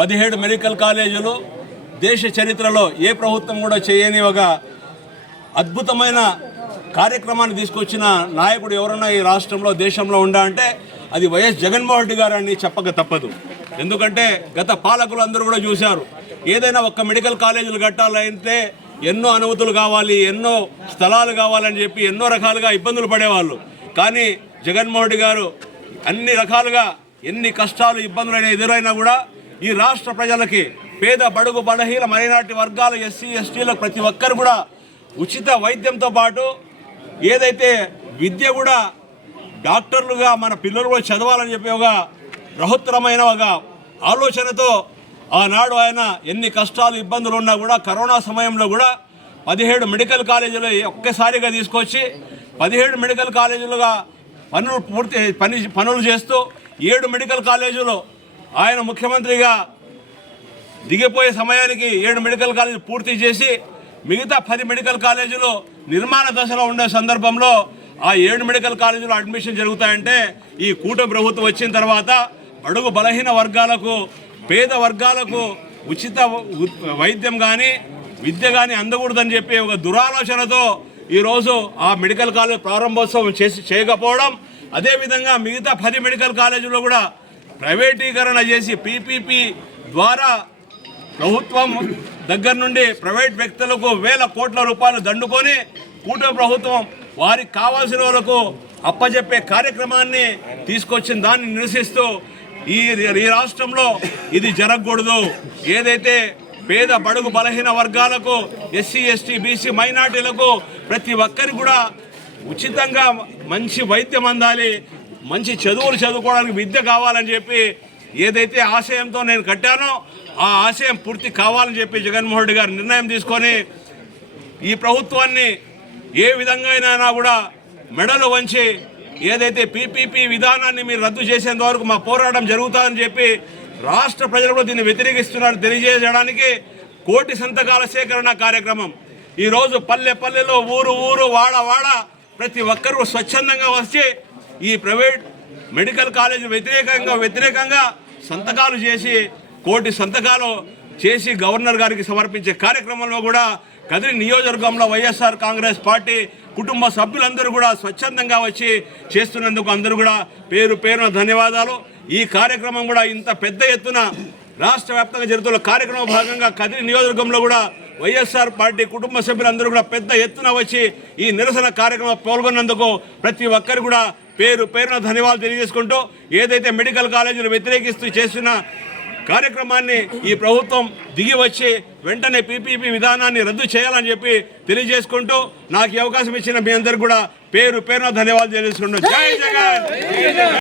పదిహేడు మెడికల్ కాలేజీలు దేశ చరిత్రలో ఏ ప్రభుత్వం కూడా చేయని ఒక అద్భుతమైన కార్యక్రమాన్ని తీసుకొచ్చిన నాయకుడు ఎవరన్నా ఈ రాష్ట్రంలో దేశంలో ఉండా అంటే అది వైఎస్ జగన్మోహన్ రెడ్డి గారు అని చెప్పక తప్పదు. ఎందుకంటే గత పాలకులు అందరూ కూడా చూశారు. ఏదైనా ఒక్క మెడికల్ కాలేజీలు కట్టాలంటే ఎన్నో అనుమతులు కావాలి ఎన్నో స్థలాలు కావాలని చెప్పి ఎన్నో రకాలుగా ఇబ్బందులు పడేవాళ్ళు. కానీ జగన్మోహన్ రెడ్డి గారు అన్ని రకాలుగా ఎన్ని కష్టాలు ఇబ్బందులైనా ఎదురైనా కూడా ఈ రాష్ట్ర ప్రజలకి పేద బడుగు బలహీన మైనార్టీ వర్గాల ఎస్సీ ఎస్టీలకు ప్రతి ఒక్కరు కూడా ఉచిత వైద్యంతో పాటు ఏదైతే విద్య కూడా డాక్టర్లుగా మన పిల్లలు కూడా చదవాలని చెప్పి ఒక బృహత్తరమైన ఒక ఆలోచనతో ఆనాడు ఆయన ఎన్ని కష్టాలు ఇబ్బందులు ఉన్నా కూడా కరోనా సమయంలో కూడా పదిహేడు మెడికల్ కాలేజీలు ఒక్కసారిగా తీసుకొచ్చి పదిహేడు మెడికల్ కాలేజీలుగా పనులు పూర్తి పని పనులు చేస్తూ ఏడు మెడికల్ కాలేజీలు ఆయన ముఖ్యమంత్రిగా దిగిపోయే సమయానికి ఏడు మెడికల్ కాలేజీలు పూర్తి చేసి మిగతా పది మెడికల్ కాలేజీలు నిర్మాణ దశలో ఉండే సందర్భంలో ఆ ఏడు మెడికల్ కాలేజీలో అడ్మిషన్ జరుగుతాయంటే ఈ కూటమి ప్రభుత్వం వచ్చిన తర్వాత అడుగు బలహీన వర్గాలకు పేద వర్గాలకు ఉచిత వైద్యం కానీ విద్య కానీ అందకూడదని చెప్పి ఒక దురాలోచనతో ఈరోజు ఆ మెడికల్ కాలేజ్ ప్రారంభోత్సవం చేసి చేయకపోవడం అదేవిధంగా మిగతా పది మెడికల్ కాలేజీలో కూడా ప్రైవేటీకరణ చేసి పీపీపీ ద్వారా ప్రభుత్వం దగ్గర నుండి ప్రైవేట్ వ్యక్తులకు వేల కోట్ల రూపాయలు దండుకొని కూటమి ప్రభుత్వం వారికి కావాల్సిన వాళ్ళకు అప్పజెప్పే కార్యక్రమాన్ని తీసుకొచ్చిన దాన్ని నిరసిస్తూ ఈ ఈ రాష్ట్రంలో ఇది జరగకూడదు. ఏదైతే పేద బడుగు బలహీన వర్గాలకు ఎస్సీ ఎస్టీ బీసీ మైనార్టీలకు ప్రతి ఒక్కరికి కూడా ఉచితంగా మంచి వైద్యం అందాలి. మంచి చదువులు చదువుకోవడానికి విద్య కావాలని చెప్పి ఏదైతే ఆశయంతో నేను కట్టానో ఆ ఆశయం పూర్తి కావాలని చెప్పి జగన్మోహన్ రెడ్డి గారు నిర్ణయం తీసుకొని ఈ ప్రభుత్వాన్ని ఏ విధంగా అయినా కూడా మెడలు వంచి ఏదైతే పీపీపీ విధానాన్ని మీరు రద్దు చేసేంత వరకు మా పోరాటం జరుగుతుందని చెప్పి రాష్ట్ర ప్రజలు కూడా దీన్ని వ్యతిరేకిస్తున్నారు తెలియజేయడానికి కోటి సంతకాల సేకరణ కార్యక్రమం. ఈరోజు పల్లె పల్లెలో ఊరు ఊరు వాడ వాడ ప్రతి ఒక్కరూ స్వచ్ఛందంగా వచ్చి ఈ ప్రైవేట్ మెడికల్ కాలేజ్ వ్యతిరేకంగా వ్యతిరేకంగా సంతకాలు చేసి కోటి సంతకాలు చేసి గవర్నర్ గారికి సమర్పించే కార్యక్రమంలో కూడా కదిరి నియోజకవర్గంలో వైఎస్ఆర్ కాంగ్రెస్ పార్టీ కుటుంబ సభ్యులందరూ కూడా స్వచ్ఛందంగా వచ్చి చేస్తున్నందుకు అందరూ కూడా పేరు పేరున ధన్యవాదాలు. ఈ కార్యక్రమం కూడా ఇంత పెద్ద ఎత్తున రాష్ట్ర వ్యాప్తంగా జరుగుతున్న కార్యక్రమం భాగంగా కదిరి నియోజకవర్గంలో కూడా వైఎస్ఆర్ పార్టీ కుటుంబ సభ్యులందరూ కూడా పెద్ద ఎత్తున వచ్చి ఈ నిరసన కార్యక్రమం పాల్గొన్నందుకు ప్రతి ఒక్కరు కూడా పేరు పేరున ధన్యవాదాలు తెలియజేసుకుంటూ ఏదైతే మెడికల్ కాలేజీలు వ్యతిరేకిస్తూ చేస్తున్న కార్యక్రమాన్ని ఈ ప్రభుత్వం దిగి వచ్చి వెంటనే పీపీపీ విధానాన్ని రద్దు చేయాలని చెప్పి తెలియజేసుకుంటూ నాకు ఈ అవకాశం ఇచ్చిన మీ అందరు కూడా పేరు పేరున ధన్యవాదాలు తెలియజేసుకుంటూ. జై జగన్!